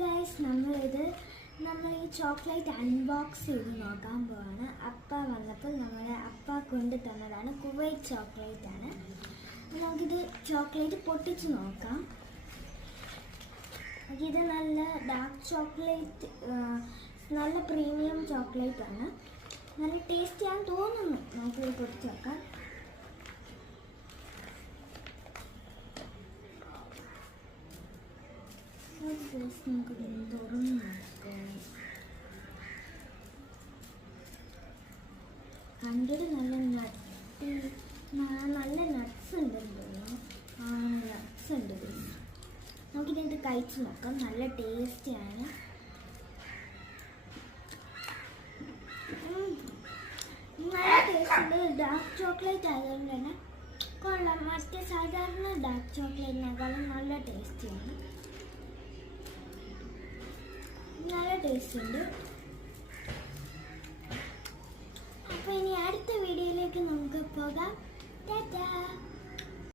Guys നമ്മൾ ഈ chocolate unbox ചെയ്ത് നോക്കാൻ പോവാണ്. അപ്പ വന്നപ്പോൾ അപ്പ കൊണ്ട് തന്നതാണ്. കുവൈറ്റ് ചോക്ലേറ്റ് ആണ്. നമുക്കിത് ചോക്ലേറ്റ് പൊട്ടിച്ച് നോക്കാം. ഇത് നല്ല ഡാർക്ക് ചോക്ലേറ്റ്, നല്ല പ്രീമിയം ചോക്ലേറ്റ് ആണ്. നല്ല ടേസ്റ്റി ആണെന്ന് തോന്നുന്നു. നമുക്കിത് പൊട്ടിച്ച് നോക്കാം. നമുക്ക് തുറന്ന് നോക്കാം. കണ്ടിട്ട് നല്ല നട്ട്സ് ഉണ്ടല്ലോ. നട്ട്സ് ഉണ്ട്. നമുക്കിതിൻ്റെ കഴിച്ച് നോക്കാം. നല്ല ടേസ്റ്റിയാണ്. നല്ല ടേസ്റ്റ് ഉണ്ട്. ഡാർക്ക് ചോക്ലേറ്റ് ആയതുകൊണ്ട് തന്നെ കൊള്ളാം. മറ്റേ സാധാരണ ഡാർക്ക് ചോക്ലേറ്റിനേക്കാളും നല്ല ടേസ്റ്റിയാണ്. നല്ല ടേസ്റ്റ് ഉണ്ട്. അപ്പോൾ ഇനി അടുത്ത വീഡിയോയിലേക്ക് നമുക്ക് പോകാം. ടാറ്റാ.